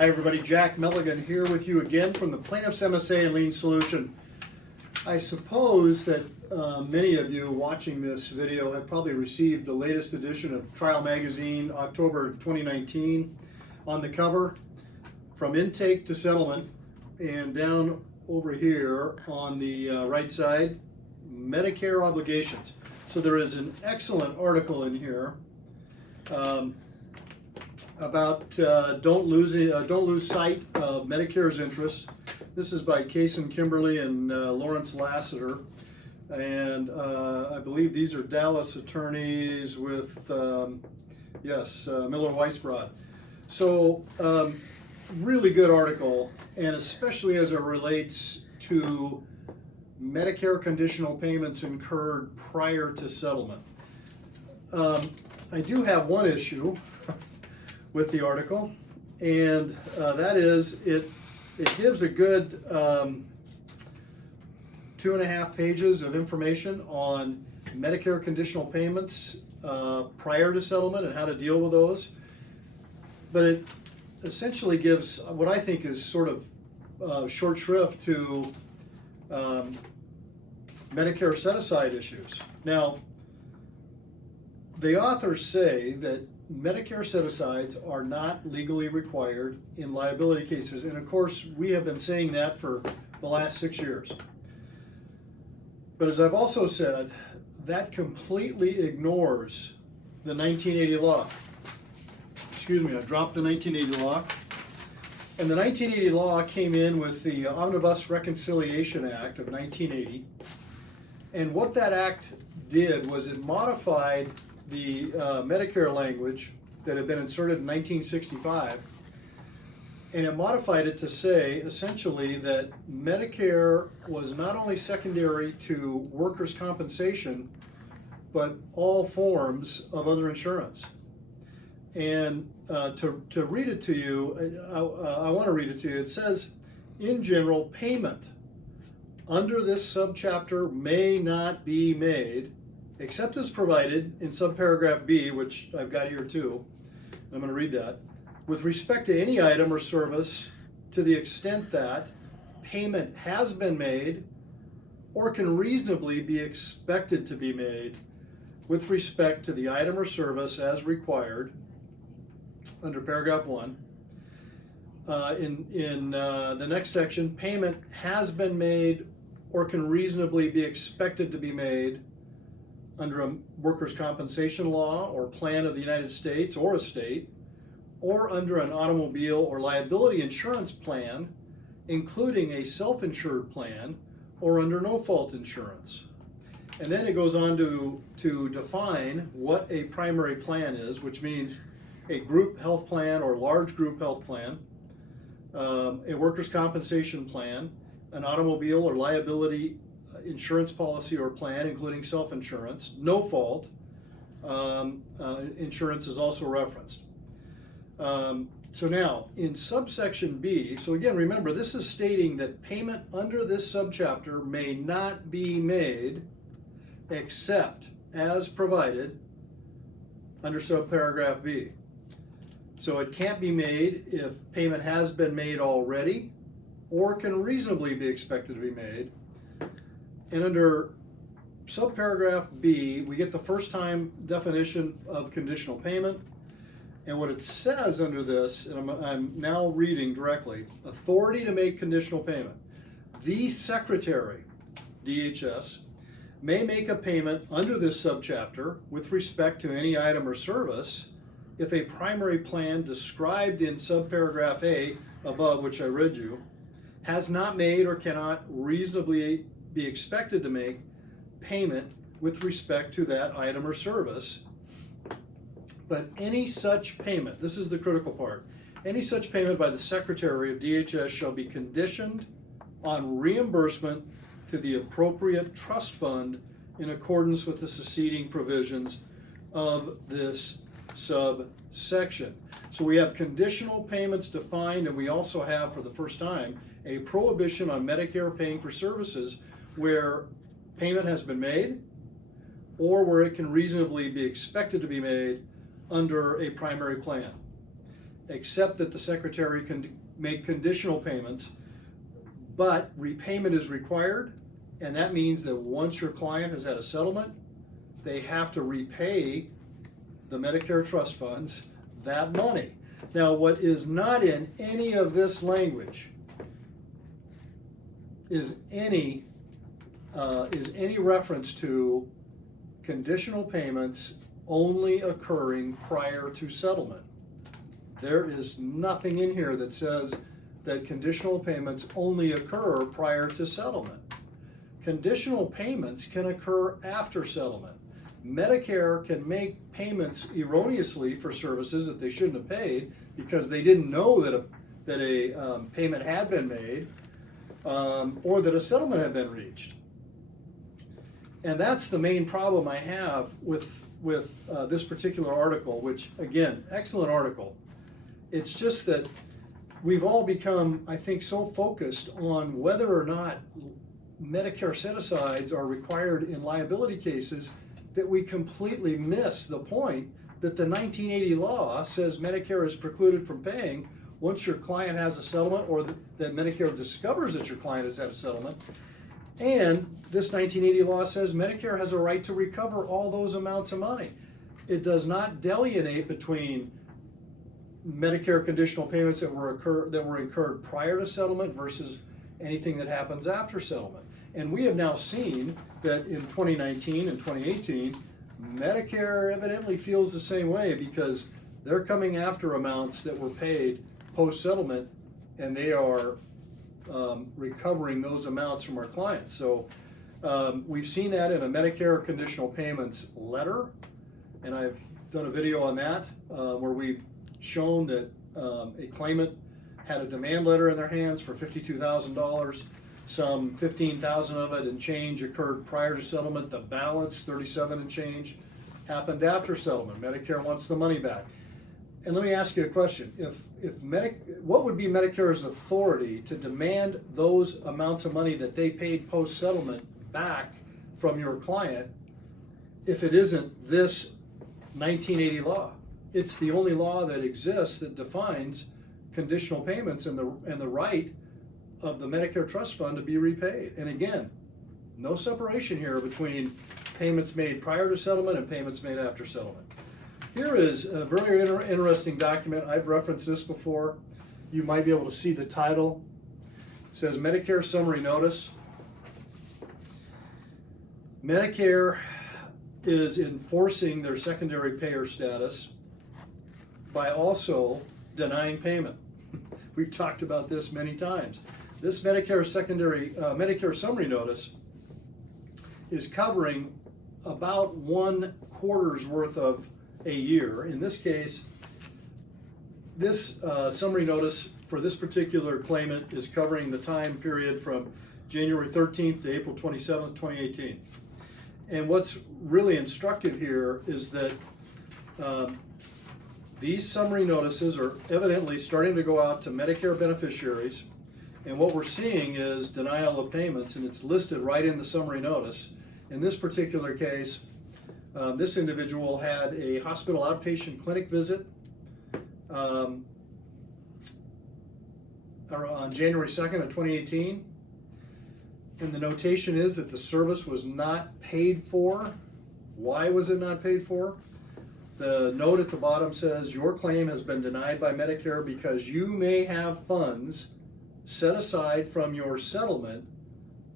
Hi everybody, Jack Meligan here with you again from the Plaintiff's MSA and Lien Solution. I suppose that many of you watching this video have probably received the latest edition of Trial Magazine, October 2019. On the cover, from intake to settlement, and down over here on the right side, Medicare obligations. So there is an excellent article in here about don't lose sight of Medicare's interest. This is by Case and Kimberly and Lawrence Lassiter, and I believe these are Dallas attorneys with Miller Weisbrod. So really good article, and especially as it relates to Medicare conditional payments incurred prior to settlement. I do have one issue with the article, and that is it gives a good 2.5 pages of information on Medicare conditional payments prior to settlement and how to deal with those. But it essentially gives what I think is sort of short shrift to Medicare set-aside issues. Now, the authors say that Medicare set-asides are not legally required in liability cases, and of course we have been saying that for the last 6 years. But as I've also said, that completely ignores the 1980 law. Excuse me, I dropped the 1980 law. And the 1980 law came in with the Omnibus Reconciliation Act of 1980. And what that act did was it modified the Medicare language that had been inserted in 1965, and it modified it to say essentially that Medicare was not only secondary to workers' compensation, but all forms of other insurance. And to read it to you, I want to read it to you. It says, in general, payment under this subchapter may not be made except as provided in subparagraph B, which I've got here too. I'm going to read that. With respect to any item or service to the extent that payment has been made or can reasonably be expected to be made with respect to the item or service as required under paragraph 1. In the next section, payment has been made or can reasonably be expected to be made under a workers' compensation law or plan of the United States or a state, or under an automobile or liability insurance plan, including a self-insured plan, or under no-fault insurance. And then it goes on to define what a primary plan is, which means a group health plan or large group health plan, a workers' compensation plan, an automobile or liability insurance policy or plan, including self-insurance, no fault insurance is also referenced. So now, in subsection B, so again, remember, this is stating that payment under this subchapter may not be made except as provided under subparagraph B. So it can't be made if payment has been made already or can reasonably be expected to be made. And under subparagraph B, we get the first time definition of conditional payment. And what it says under this, and I'm now reading directly, authority to make conditional payment. The Secretary, DHS, may make a payment under this subchapter with respect to any item or service if a primary plan described in subparagraph A above, which I read you, has not made or cannot reasonably be expected to make payment with respect to that item or service. But any such payment, this is the critical part, any such payment by the Secretary of DHS shall be conditioned on reimbursement to the appropriate trust fund in accordance with the succeeding provisions of this subsection. So we have conditional payments defined, and we also have, for the first time, a prohibition on Medicare paying for services where payment has been made or where it can reasonably be expected to be made under a primary plan. except that the secretary can make conditional payments, but repayment is required, and that means that once your client has had a settlement, they have to repay the Medicare trust funds that money. Now, what is not in any of this language is any reference to conditional payments only occurring prior to settlement. There is nothing in here that says that conditional payments only occur prior to settlement. Conditional payments can occur after settlement. Medicare can make payments erroneously for services that they shouldn't have paid because they didn't know that a payment had been made or that a settlement had been reached. And that's the main problem I have with this particular article, which, again, excellent article. It's just that we've all become, I think, so focused on whether or not Medicare set-asides are required in liability cases that we completely miss the point that the 1980 law says Medicare is precluded from paying once your client has a settlement, or that Medicare discovers that your client has had a settlement. And this 1980 law says Medicare has a right to recover all those amounts of money. It does not delineate between Medicare conditional payments that were incurred prior to settlement versus anything that happens after settlement. And we have now seen that in 2019 and 2018, Medicare evidently feels the same way, because they're coming after amounts that were paid post-settlement, and they are recovering those amounts from our clients. So we've seen that in a Medicare conditional payments letter, and I've done a video on that where we've shown that a claimant had a demand letter in their hands for $52,000. Some 15,000 of it and change occurred prior to settlement. The balance, 37 and change, happened after settlement. Medicare wants the money back. And let me ask you a question. What would be Medicare's authority to demand those amounts of money that they paid post-settlement back from your client if it isn't this 1980 law? It's the only law that exists that defines conditional payments and the right of the Medicare trust fund to be repaid. And again, no separation here between payments made prior to settlement and payments made after settlement. Here is a very interesting document. I've referenced this before. You might be able to see the title. It says Medicare Summary Notice. Medicare is enforcing their secondary payer status by also denying payment. We've talked about this many times. This Medicare Summary Notice is covering about 1/4's worth of a year. In this case, this summary notice for this particular claimant is covering the time period from January 13th to April 27th, 2018. And what's really instructive here is that these summary notices are evidently starting to go out to Medicare beneficiaries, and what we're seeing is denial of payments, and it's listed right in the summary notice. In this particular case, this individual had a hospital outpatient clinic visit on January 2nd of 2018, and the notation is that the service was not paid for. Why was it not paid for? The note at the bottom says, your claim has been denied by Medicare because you may have funds set aside from your settlement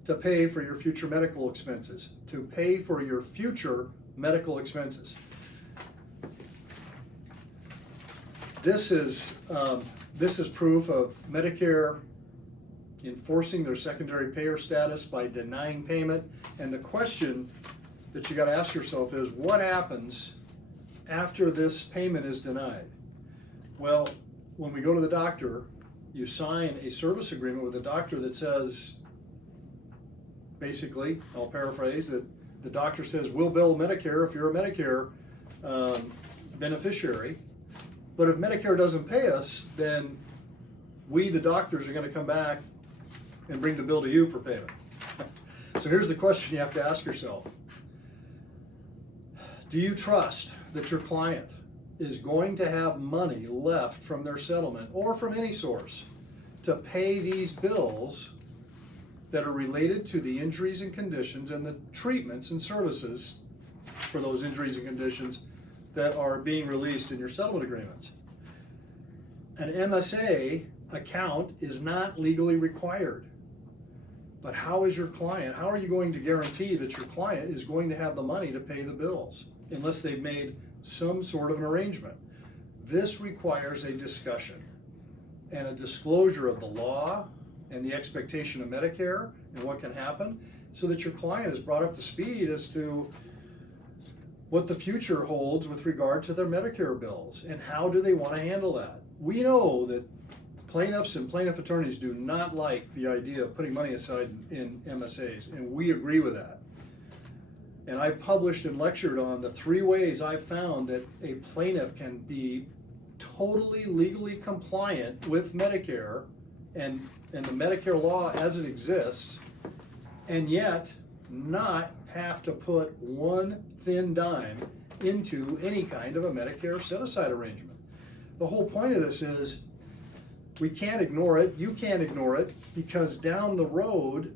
to pay for your future medical expenses, This is proof of Medicare enforcing their secondary payer status by denying payment. And the question that you got to ask yourself is, what happens after this payment is denied? Well, when we go to the doctor, you sign a service agreement with the doctor that says, basically, I'll paraphrase, that the doctor says, we'll bill Medicare if you're a Medicare beneficiary. But if Medicare doesn't pay us, then we, the doctors, are going to come back and bring the bill to you for payment. So here's the question you have to ask yourself. Do you trust that your client is going to have money left from their settlement or from any source to pay these bills that are related to the injuries and conditions and the treatments and services for those injuries and conditions that are being released in your settlement agreements. An MSA account is not legally required. But how is your client, how are you going to guarantee that your client is going to have the money to pay the bills unless they've made some sort of an arrangement? This requires a discussion and a disclosure of the law and the expectation of Medicare and what can happen so that your client is brought up to speed as to what the future holds with regard to their Medicare bills and how do they want to handle that. We know that plaintiffs and plaintiff attorneys do not like the idea of putting money aside in MSAs, and we agree with that. And I've published and lectured on the 3 ways I've found that a plaintiff can be totally legally compliant with Medicare and the Medicare law as it exists, and yet not have to put one thin dime into any kind of a Medicare set-aside arrangement. The whole point of this is we can't ignore it, you can't ignore it, because down the road,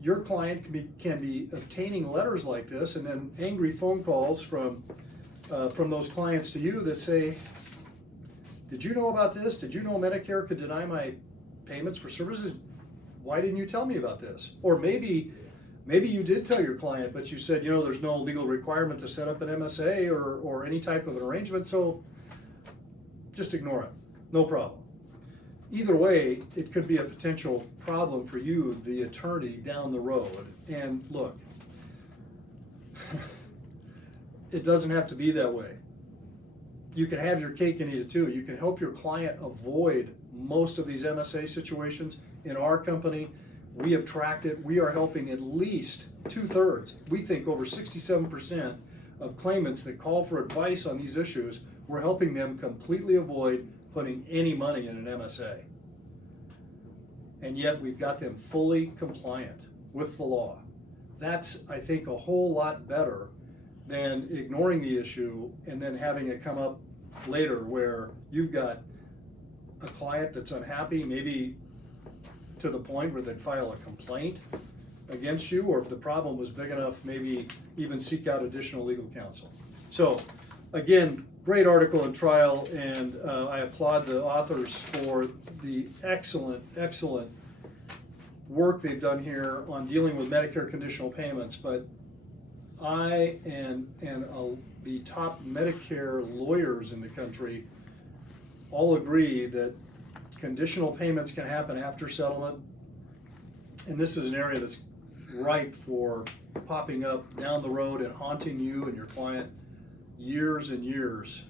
your client can be obtaining letters like this and then angry phone calls from those clients to you that say, did you know about this? Did you know Medicare could deny my payments for services? Why didn't you tell me about this? Or maybe you did tell your client, but you said, there's no legal requirement to set up an MSA or any type of an arrangement, so just ignore it, no problem. Either way, it could be a potential problem for you, the attorney, down the road. And look, it doesn't have to be that way. You can have your cake and eat it too. You can help your client avoid most of these MSA situations. In our company, we have tracked it. We are helping at least 2/3. We think over 67% of claimants that call for advice on these issues, we're helping them completely avoid putting any money in an MSA. And yet we've got them fully compliant with the law. That's, I think, a whole lot better than ignoring the issue and then having it come up later where you've got a client that's unhappy, maybe to the point where they'd file a complaint against you, or if the problem was big enough, maybe even seek out additional legal counsel. So again, great article and trial, and I applaud the authors for the excellent work they've done here on dealing with Medicare conditional payments. But I and the top Medicare lawyers in the country all agree that conditional payments can happen after settlement, and this is an area that's ripe for popping up down the road and haunting you and your client years and years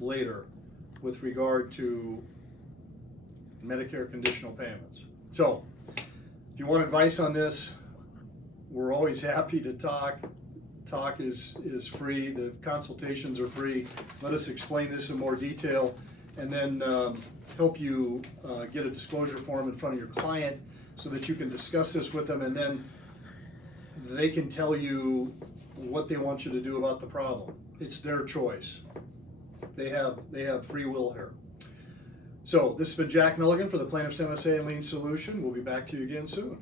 later with regard to Medicare conditional payments. So if you want advice on this, we're always happy to talk. Talk is free. The consultations are free. Let us explain this in more detail and then help you get a disclosure form in front of your client so that you can discuss this with them, and then they can tell you what they want you to do about the problem. It's their choice. They have free will here. So this has been Jack Meligan for the Plaintiff's MSA and Lien Solution. We'll be back to you again soon.